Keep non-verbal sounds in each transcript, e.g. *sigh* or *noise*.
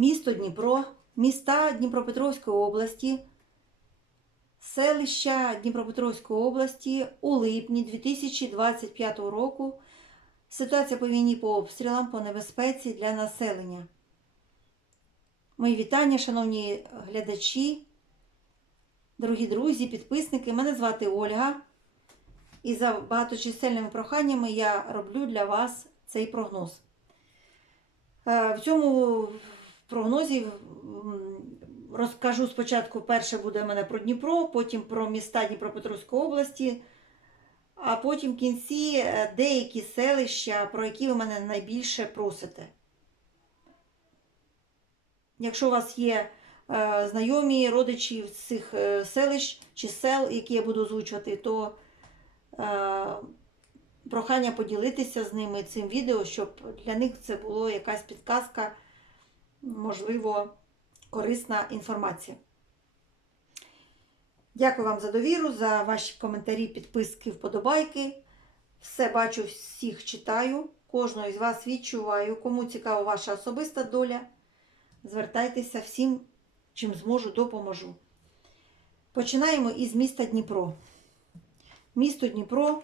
місто Дніпро, міста Дніпропетровської області, селища Дніпропетровської області у липні 2025 року. Ситуація по війні по обстрілам, по небезпеці для населення. Мої вітання, шановні глядачі, дорогі друзі, підписники. Мене звати Ольга. І за багаточисельними проханнями я роблю для вас цей прогноз. Е, В цьому прогнозі розкажу спочатку, перше буде в мене про Дніпро, потім про міста Дніпропетровської області, а потім в кінці е, деякі селища, про які ви мене найбільше просите. Якщо у вас є е, знайомі, родичі з цих е, селищ чи сел, які я буду озвучувати, то прохання поділитися з ними цим відео, щоб для них це було якась підказка, можливо, корисна інформація. Дякую вам за довіру, за ваші коментарі, підписки, вподобайки. Все бачу, всіх читаю, кожного із вас відчуваю. Кому цікава ваша особиста доля, звертайтеся всім, чим зможу, допоможу. Починаємо із міста Дніпро. Місто Дніпро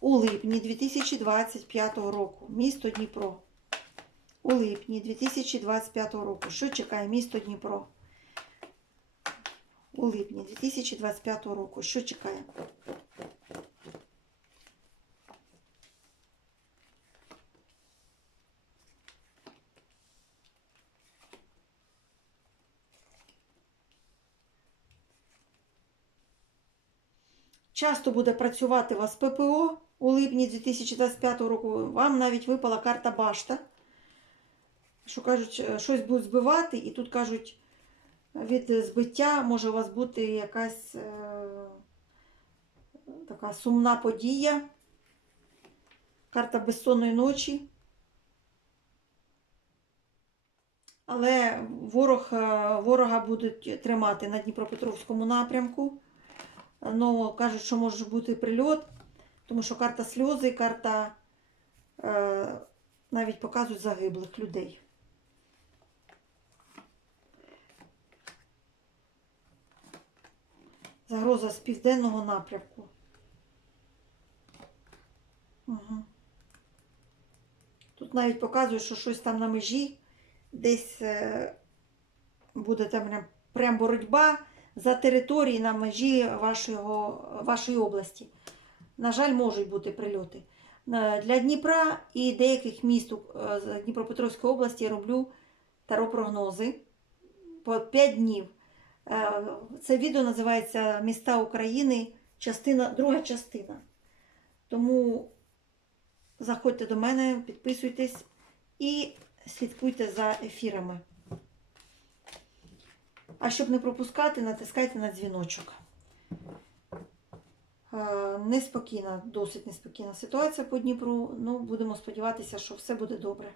у липні 2025 року. Місто Дніпро. У липні 2025 року. Що чекає місто Дніпро? У липні 2025 року. Що чекає? Часто буде працювати у вас ППО у липні 2025 року. Вам навіть випала карта Башта. Що кажуть, е, щось будуть збивати, і тут кажуть, від збиття може у вас бути якась е, така сумна подія. Карта безсонної ночі. Але ворог, е, ворога будуть тримати на Дніпропетровському напрямку. Ну, кажуть, що може бути прильот, тому що карта сльози, карта е, навіть показують загиблих людей. Загроза з південного напрямку. Угу. Тут навіть показують, що щось там на межі, десь е, буде там прям, боротьба за території на межі вашого, вашої області. На жаль, можуть бути прильоти. Е, Для Дніпра і деяких міст е, Дніпропетровської області я роблю таропрогнози по 5 днів. Е, Це відео називається Міста України, частина, друга частина. Тому заходьте до мене, підписуйтесь і слідкуйте за ефірами. А щоб не пропускати, натискайте на дзвіночок. Е, Неспокійна, досить неспокійна ситуація по Дніпру. Ну, будемо сподіватися, що все буде добре.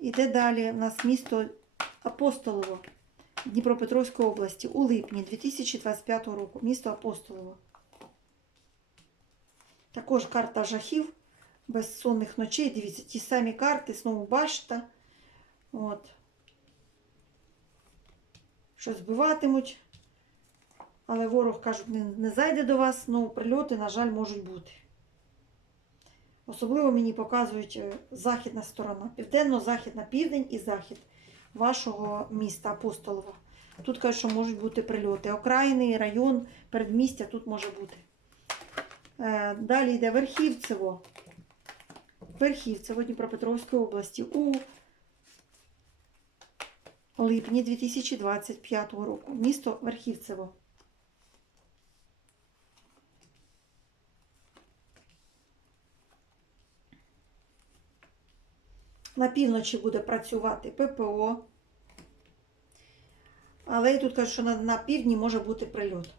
Іде далі. У нас місто Апостолово Дніпропетровської області у липні 2025 року. Місто Апостолово. Також карта жахів безсонних ночей. Дивіться, ті самі карти, знову башта. От що збиватимуть. Але ворог, кажуть, не, не зайде до вас, ну прильоти, на жаль, можуть бути. Особливо мені показують е, західна сторона, південно-західна, південь і захід вашого міста Апостолова. Тут кажуть, що можуть бути прильоти. Окраїний район, передмістя тут може бути. Е, Далі йде Верхівцево. Верхівцево Дніпропетровської області у липні 2025 року. Місто Верхівцево. На півночі буде працювати ППО. Але і тут кажуть, що на, на півдні може бути прильот.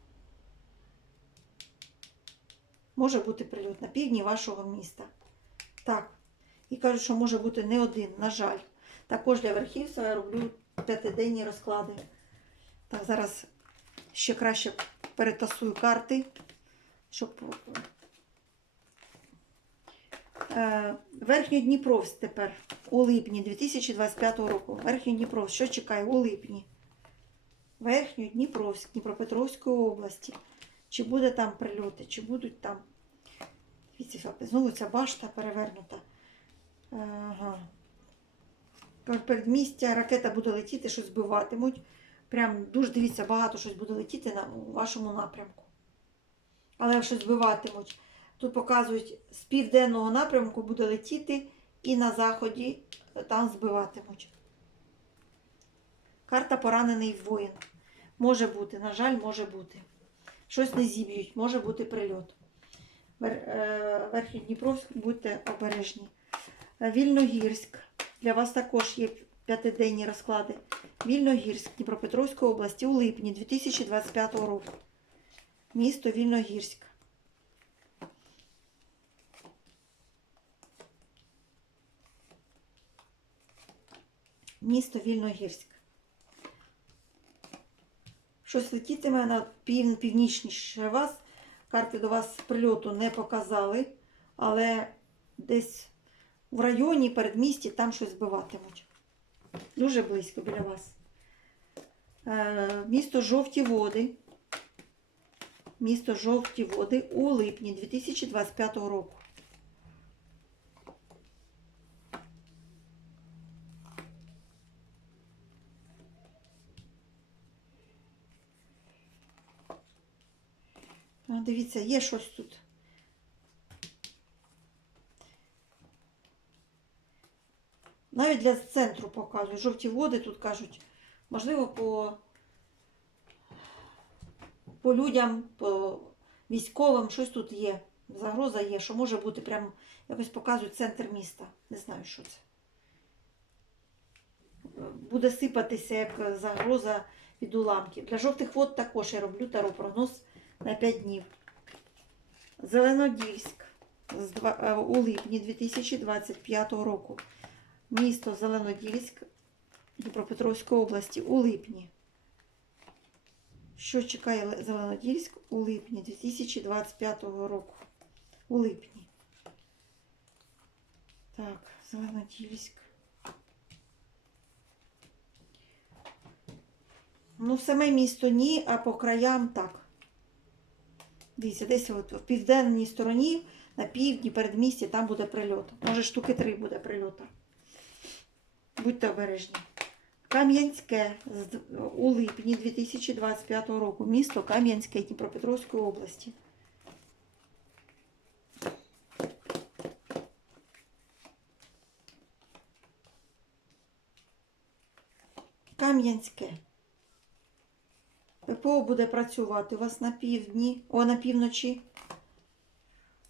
Може бути прильот на півдні вашого міста. Так. І кажуть, що може бути не один, на жаль. Також для верхівця я роблю п'ятиденні розклади. Так, зараз ще краще перетасую карти, щоб Верхньодніпровськ тепер у липні 2025 року. Верхньодніпровськ, що чекає у липні? Верхньодніпровськ, Дніпропетровської області. Чи буде там прильоти, чи будуть там. Знову ця башта перевернута. Ага. Передмістя ракета буде летіти, щось збиватимуть. Прям дуже дивіться, багато щось буде летіти на вашому напрямку. Але щось збиватимуть. Тут показують, з південного напрямку буде летіти і на заході е, там збиватимуть. Карта поранений воїн. Може бути, на жаль, може бути. Щось не зіб'ють, може бути прильот. Е, Верхній Дніпровськ, будьте обережні. Е, Вільногірськ. Для вас також є п'ятиденні розклади. Вільногірськ Дніпропетровської області у липні 2025 року. Місто Вільногірськ. Місто Вільногірськ. Щось летітиме на пів, північніше вас. Карти до вас прильоту не показали, але десь в районі, передмісті, там щось збиватимуть. Дуже близько біля вас. Е, місто Жовті Води. Місто Жовті Води у липні 2025 року. Дивіться, є щось тут. Навіть для центру показують. Жовті води тут кажуть. Можливо, по, по людям, по військовим щось тут є. Загроза є, що може бути прямо якось показують центр міста. Не знаю, що це. Буде сипатися як загроза від уламків. Для жовтих вод також я роблю таро-прогноз на 5 днів. Зеленодільськ е, у липні 2025 року. Місто Зеленодільськ Дніпропетровської області у липні. Що чекає Зеленодільськ у липні 2025 року? У липні. Так, Зеленодільськ. Ну, саме місто ні, а по краям так. Дивіться, десь от в південній стороні, на півдні, передмісті, там буде прильот. Може, штуки три буде прильота. Будьте обережні. Кам'янське у липні 2025 року. Місто Кам'янське Дніпропетровської області. Кам'янське. ППО буде працювати у вас на півдні, о, на півночі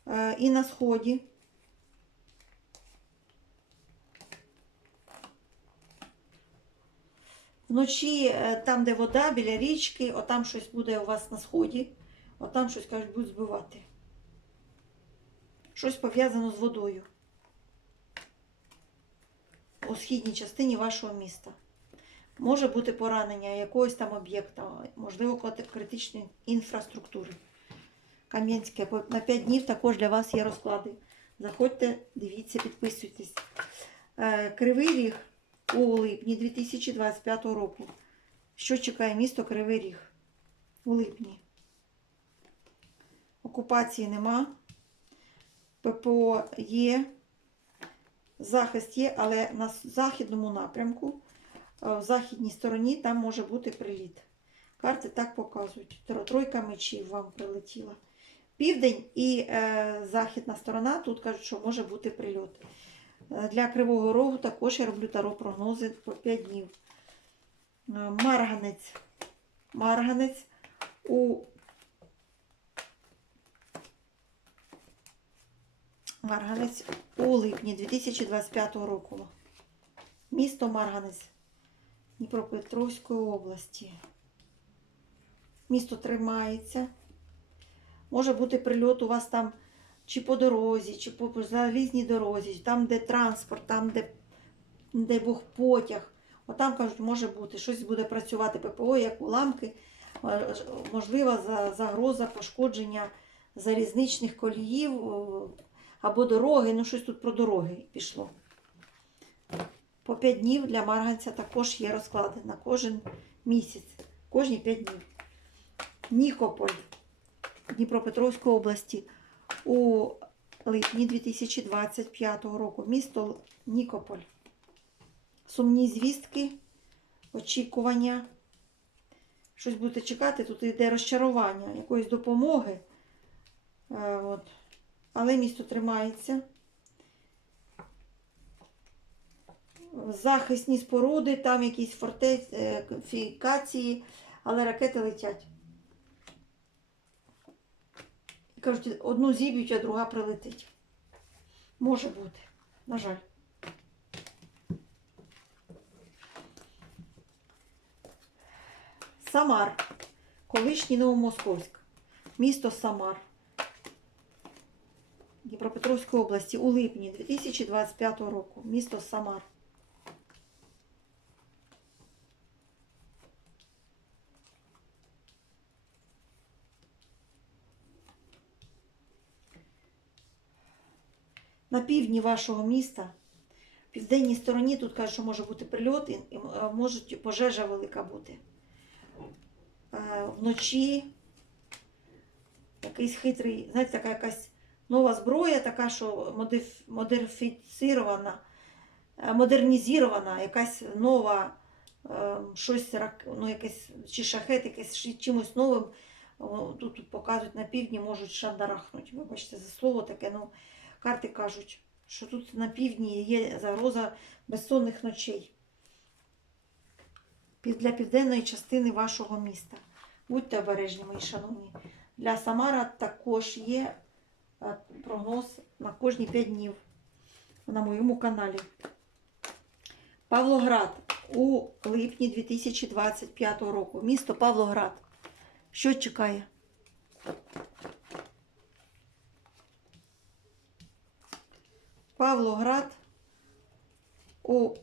е, і на сході. Вночі, е, там, де вода, біля річки, отам щось буде у вас на сході, отам щось кажуть, будуть збивати. Щось пов'язано з водою. У східній частині вашого міста. Може бути поранення якогось там об'єкта, можливо, критичної інфраструктури. Кам'янське на 5 днів також для вас є розклади. Заходьте, дивіться, підписуйтесь. Е, Кривий Ріг у липні 2025 року. Що чекає місто Кривий Ріг? У липні. Окупації нема. ППО є. Захист є, але на західному напрямку в західній стороні там може бути приліт. Карти так показують. Тройка мечів вам прилетіла. Південь і е, західна сторона тут кажуть, що може бути прильот. Е, Для Кривого Рогу також я роблю таро прогнози по 5 днів. Е, Марганець. Марганець у Марганець у липні 2025 року. Місто Марганець Дніпропетровської області. Місто тримається. Може бути прильот у вас там чи по дорозі, чи по залізній дорозі, там, де транспорт, там, де, де був потяг. Отам, кажуть, може бути, щось буде працювати ППО, як уламки, е, можлива загроза пошкодження залізничних коліїв, або дороги. Ну, щось тут про дороги пішло. По 5 днів для Марганця також є розклади на кожен місяць. Кожні 5 днів. Нікополь Дніпропетровської області у липні 2025 року. Місто Нікополь. Сумні звістки, очікування. Щось будете чекати, тут йде розчарування, якоїсь допомоги. Е, от. Але місто тримається. Захисні споруди, там якісь фортифікації, але ракети летять. Кажуть, одну зіб'ють, а друга прилетить. Може бути, на жаль. Самар, колишній Новомосковськ, місто Самар Дніпропетровської області у липні 2025 року. Місто Самар. На півдні вашого міста, в південній стороні, тут кажуть, що може бути прильот, і може пожежа велика бути. Вночі якийсь хитрий, знаєте, така якась нова зброя, така, що модиф, модифіцірована, модернізована, якась нова, щось, ну, якесь, чи шахет, якесь чимось новим. Тут, тут показують на півдні, можуть шандарахнути. Вибачте за слово таке. Ну, карти кажуть, що тут на півдні є загроза безсонних ночей. Для південної частини вашого міста. Будьте обережні, мої шановні. Для Самара також є е, прогноз на кожні 5 днів на моєму каналі. Павлоград у липні 2025 року. Місто Павлоград. Що чекає? Павлоград у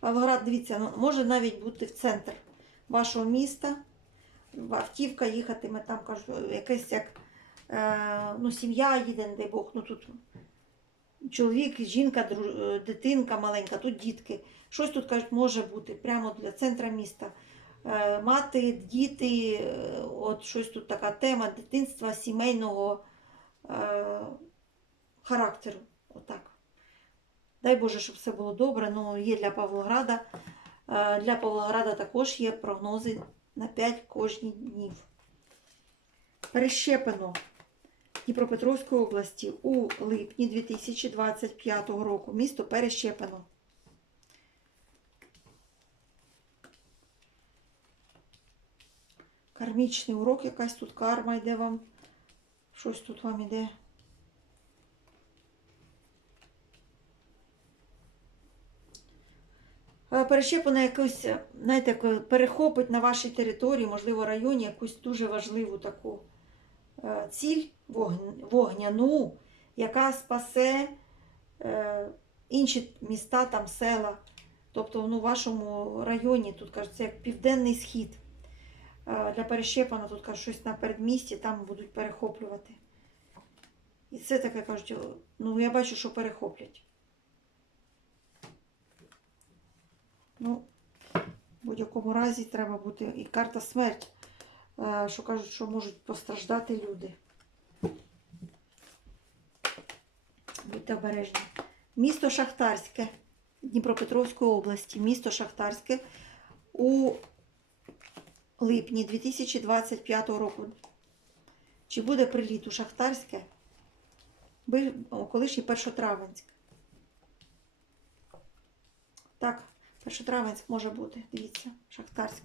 Павлоград, дивіться, ну, може навіть бути в центр вашого міста. Автівка їхатиме там, кажу, якась як е, ну, сім'я їде, не дай Бог, ну тут чоловік, жінка, е, дитинка маленька, тут дітки. Щось тут кажуть, може бути прямо для центра міста. Е, мати, діти, от щось тут така тема дитинства, сімейного характеру. Отак. Дай Боже, щоб все було добре. Ну, є для Павлограда. Е, Для Павлограда також є прогнози на 5 кожні днів. Перещепено Дніпропетровської області у липні 2025 року. Місто Перещепено. Кармічний урок, якась тут карма йде вам. Щось тут вам іде. Е, Перещеплена якусь, е, знаєте, перехопить на вашій території, можливо, районі якусь дуже важливу таку е, ціль вогняну, яка спасе е, інші міста, там села. Тобто ну, в вашому районі, тут кажуть, це як південний схід. Е, Для перещеплення тут кажуть, щось на передмісті, там будуть перехоплювати. І це таке кажуть, ну я бачу, що перехоплять. Ну, в будь-якому разі треба бути і карта смерть, е, що кажуть, що можуть постраждати люди. Будьте обережні. Місто Шахтарське Дніпропетровської області. Місто Шахтарське у липні 2025 року. Чи буде приліт у Шахтарське? Колишній Першотравенськ. Так, Першотравенськ може бути. Дивіться, Шахтарськ.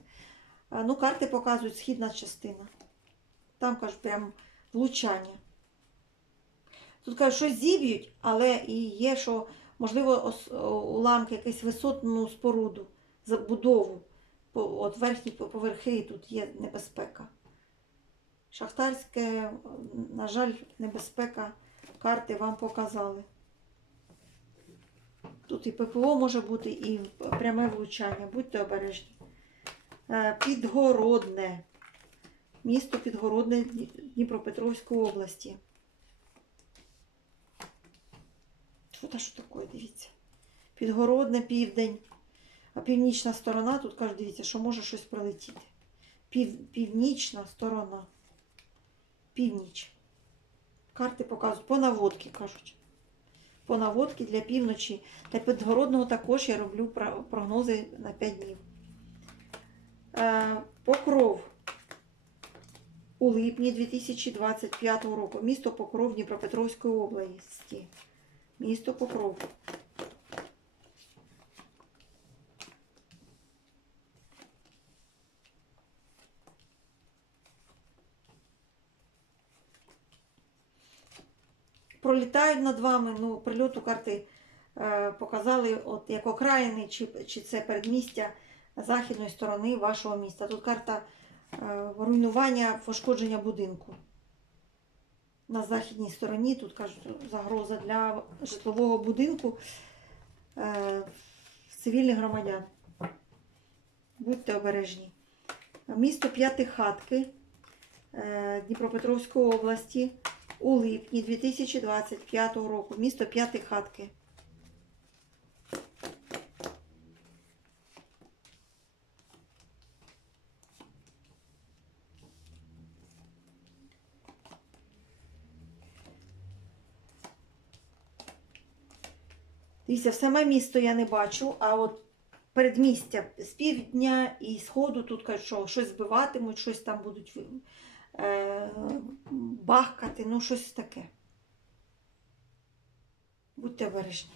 Ну, карти показують східна частина. Там кажуть, прям влучання. Тут кажуть, щось зіб'ють, але і є, що, можливо, уламки, якусь висотну споруду, забудову. От верхні поверхи тут є небезпека. Шахтарське, на жаль, небезпека карти вам показали. Тут і ППО може бути, і пряме влучання, будьте обережні. Е, Підгородне. Місто Підгородне Дніпропетровської області. Що та що таке, дивіться? Підгородне південь. А північна сторона, тут кажуть, дивіться, що може щось пролетіти. Пів, Північна сторона. Північ. Карти показують, по наводки кажуть. По наводці для півночі. Та підгородного також я роблю прогнози на 5 днів. Е, Покров у липні 2025 року. Місто Покров Дніпропетровської області. Місто Покров. Пролітають над вами, ну, прильоту карти е, показали, от як окраїни, чи, чи це передмістя західної сторони вашого міста. Тут карта е, руйнування, пошкодження будинку. На західній стороні тут кажуть загроза для житлового будинку е, цивільних громадян. Будьте обережні. Місто П'ятихатки е, Дніпропетровської області у липні 2025 року. Місто П'ятихатки. Дивіться, в саме місто я не бачу, а от передмістя з півдня і сходу тут кажуть, що щось збиватимуть, щось там будуть бахкати, ну щось таке. Будьте обережні.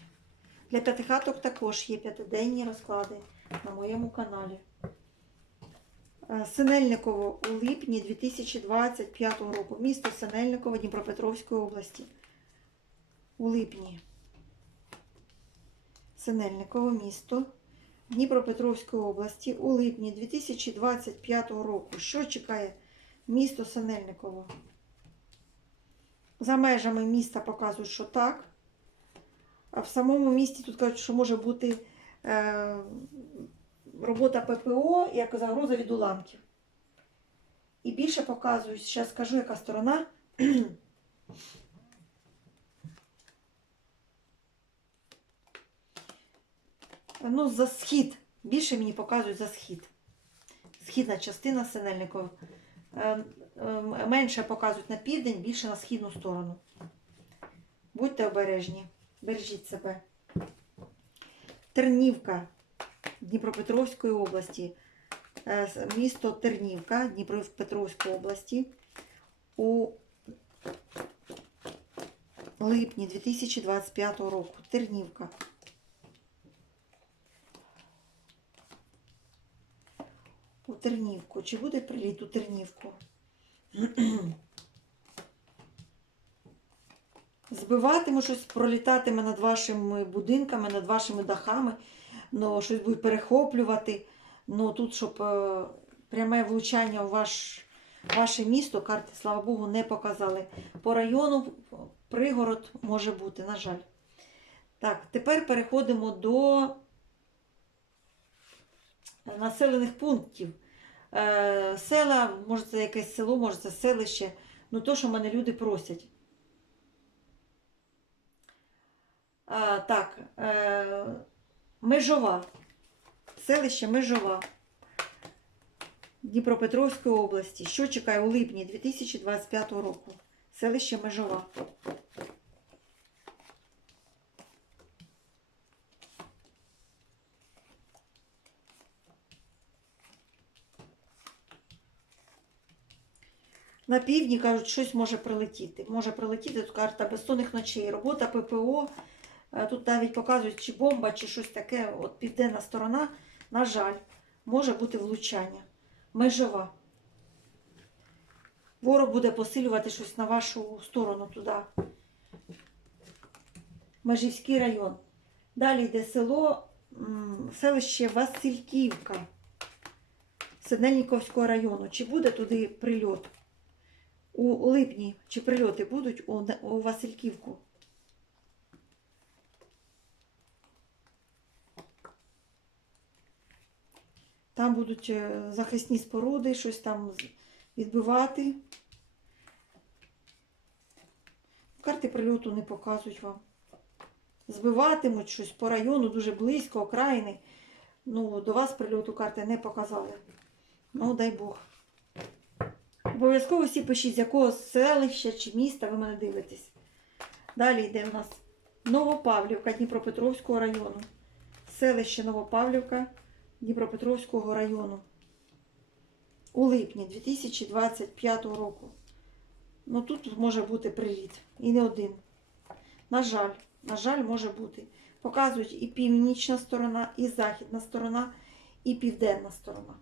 Для п'ятихаток також є п'ятиденні розклади на моєму каналі. Е, Синельниково у липні 2025 року. Місто Синельниково Дніпропетровської області. У липні. Синельниково місто Дніпропетровської області у липні 2025 року. Що чекає місто Синельниково? За межами міста показують, що так. А в самому місті тут кажуть, що може бути е, робота ППО як загроза від уламків. І більше показують, зараз скажу, яка сторона. *clears throat* Ну, за схід. Більше мені показують за схід. Східна частина Синельникова. Е, е, Менше показують на південь, більше на східну сторону. Будьте обережні, бережіть себе. Тернівка Дніпропетровської області. Е, Місто Тернівка Дніпропетровської області у липні 2025 року. Тернівка. Тернівку. Чи буде приліт у Тернівку? *clears throat* Збиватиме щось, пролітатиме над вашими будинками, над вашими дахами, ну, щось буде перехоплювати. Ну, тут, щоб е, пряме влучання у ваш, ваше місто, карти, слава Богу, не показали. По району пригород може бути, на жаль. Так, тепер переходимо до населених пунктів. Е, села, може це якесь село, може це селище. Ну то, що мене люди просять. А, так, е, Межова. Селище Межова Дніпропетровської області. Що чекає у липні 2025 року? Селище Межова. На півдні кажуть, щось може прилетіти. Може прилетіти тут карта безсонних ночей, робота ППО. Е, Тут навіть показують, чи бомба, чи щось таке. От південна сторона, на жаль, може бути влучання. Межова. Ворог буде посилювати щось на вашу сторону туди. Межівський район. Далі йде село, селище Васильківка Синельниковського району. Чи буде туди прильот? У липні чи прильоти будуть у, у Васильківку? Там будуть е, захисні споруди, щось там відбивати. Карти прильоту не показують вам. збиватимуть щось по району, дуже близько, окраїни. Ну, до вас прильоту карти не показали. Ну, дай Бог. Обов'язково всі пишіть, з якого селища чи міста ви мене дивитесь. Далі йде у нас Новопавлівка Дніпропетровського району. Селище Новопавлівка Дніпропетровського району. У липні 2025 року. Ну тут може бути приліт. І не один. На жаль, на жаль, може бути. Показують і північна сторона, і західна сторона, і південна сторона.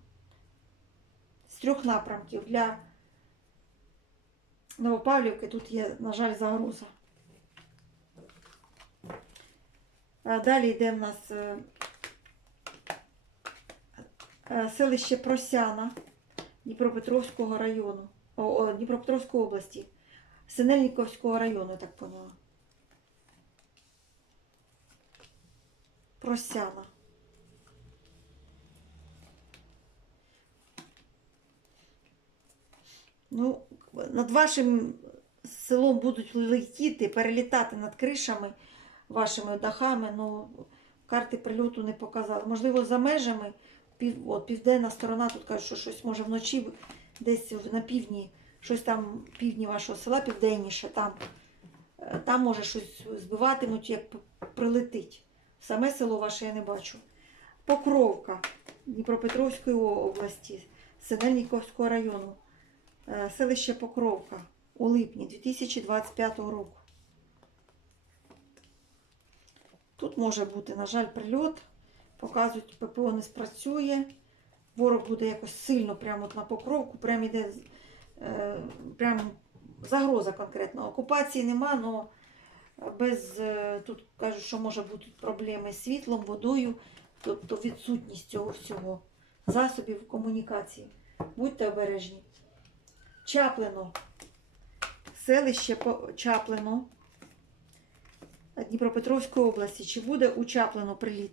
З трьох напрямків для Новопавлівки тут є, на жаль, загроза. А Далі йде в нас е, е, селище Просяна Дніпропетровського району, о, о, Дніпропетровської області, Синельниковського району, я так поняла. Просяна. Ну, над вашим селом будуть летіти, перелітати над кришами, вашими дахами. Ну, карти прильоту не показали. Можливо, за межами, пів, от, південна сторона, тут кажуть, що щось може вночі десь на півдні, щось там півдні вашого села, південніше, там, е, там може щось збиватимуть, як прилетить. Саме село ваше я не бачу. Покровка Дніпропетровської області, Синельниковського району. Е, селище Покровка у липні 2025 року. Тут може бути, на жаль, прильот. Показують, ППО не спрацює. Ворог буде якось сильно прямо от на покровку, прямо йде е, прям загроза конкретно. Окупації нема, але без е, тут кажуть, що може бути проблеми з світлом, водою, тобто відсутність цього всього, засобів комунікації. Будьте обережні. Чаплино. Селище Чаплино Дніпропетровської області. Чи буде у Чаплино приліт?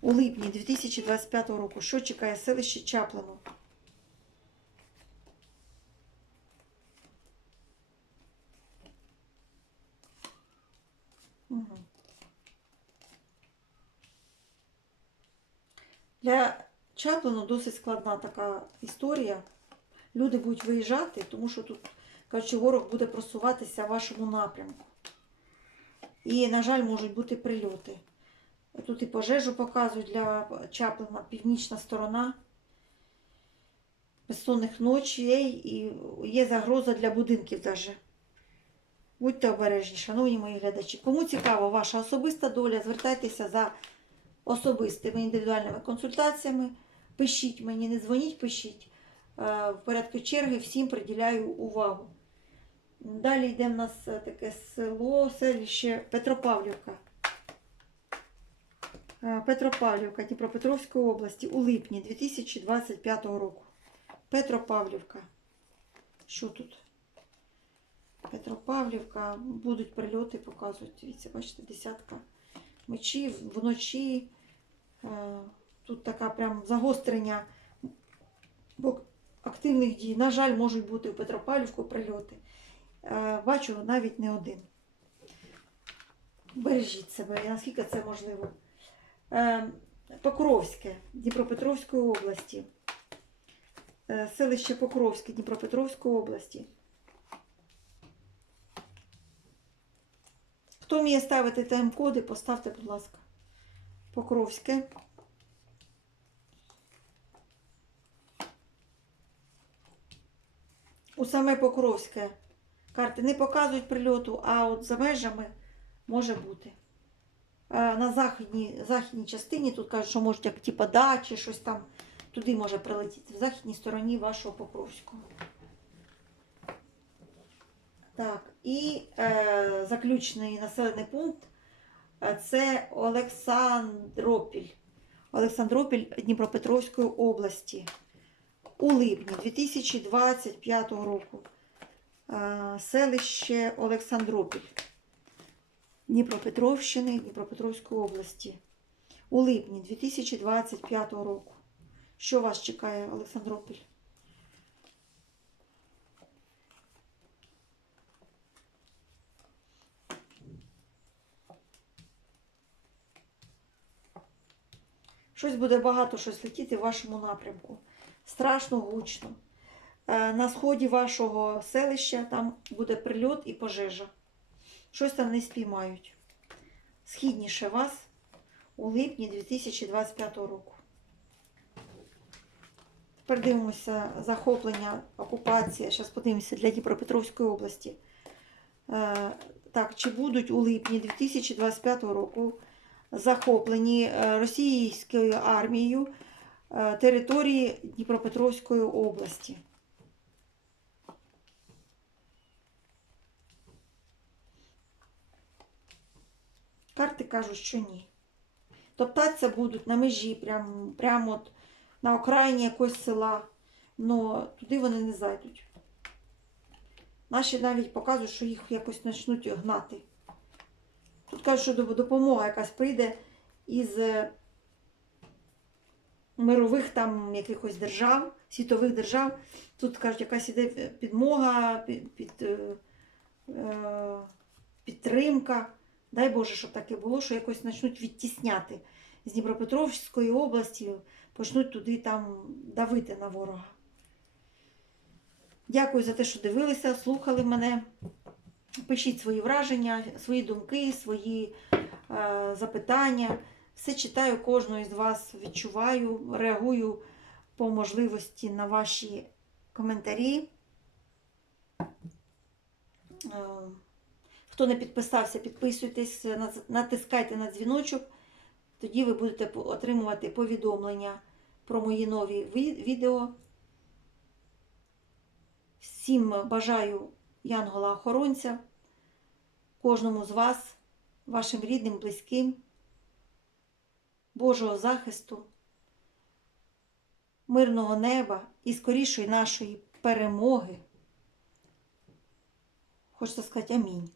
У липні 2025 року. Що чекає селище Чаплино? Для Чаплину досить складна така історія. Люди будуть виїжджати, тому що тут кажуть, що ворог буде просуватися в вашому напрямку. І, на жаль, можуть бути прильоти. Тут і пожежу показують для Чаплина, північна сторона. Безсонних ночей і є загроза для будинків навіть. Будьте обережні, шановні мої глядачі. Кому цікава ваша особиста доля, звертайтеся за особистими індивідуальними консультаціями. Пишіть мені, не дзвоніть, пишіть. Е, В порядку черги всім приділяю увагу. Далі йде в нас е, таке село, селище Петропавлівка. Е, Петропавлівка Дніпропетровської області у липні 2025 року. Петропавлівка. Що тут? Петропавлівка. Будуть прильоти, показують. Дивіться, бачите, десятка мечів вночі. Тут така прям загострення активних дій. На жаль, можуть бути у Петропавлівку прильоти. Е, Бачу навіть не один. Бережіть себе, наскільки це можливо. Е, Покровське Дніпропетровської області. Е, Селище Покровське Дніпропетровської області. Хто вміє ставити тайм-коди, поставте, будь ласка. Покровське. У саме Покровське карти не показують прильоту, а от за межами може бути. Е, На західній, західній частині тут кажуть, що можуть як типа дачі, щось там туди може прилетіти, в західній стороні вашого Покровського. Так, і е, заключний населений пункт е, це Олександропіль. Олександропіль Дніпропетровської області у липні 2025 року е, селище Олександрополь, Дніпропетровщини Дніпропетровської області. У липні 2025 року. Що вас чекає, Олександрополь? Щось буде багато щось летіти в вашому напрямку. Страшно гучно. Е, На сході вашого селища там буде прильот і пожежа. Щось там не спіймають. Східніше вас у липні 2025 року. Тепер дивимося захоплення, окупація. Зараз подивимося для Дніпропетровської області. Е, Так, чи будуть у липні 2025 року захоплені е, російською армією території Дніпропетровської області? Карти кажуть, що ні. Топтатися будуть на межі, прямо, прямо от на окраїні якогось села, але туди вони не зайдуть. Наші навіть показують, що їх якось почнуть гнати. Тут кажуть, що допомога якась прийде із е, мирових там якихось держав, світових держав. Тут кажуть, якась іде підмога, під, під, е, е, підтримка. Дай Боже, щоб таке було, що якось почнуть відтісняти з Дніпропетровської області, почнуть туди там давити на ворога. Дякую за те, що дивилися, слухали мене. Пишіть свої враження, свої думки, свої е, запитання. Все читаю кожного із вас, відчуваю, реагую по можливості на ваші коментарі. Е, Хто не підписався, підписуйтесь, натискайте на дзвіночок. Тоді ви будете отримувати повідомлення про мої нові відео. Всім бажаю Янгола-охоронця, кожному з вас, вашим рідним, близьким, Божого захисту, мирного неба і скорішої нашої перемоги. Хочеться сказати амінь.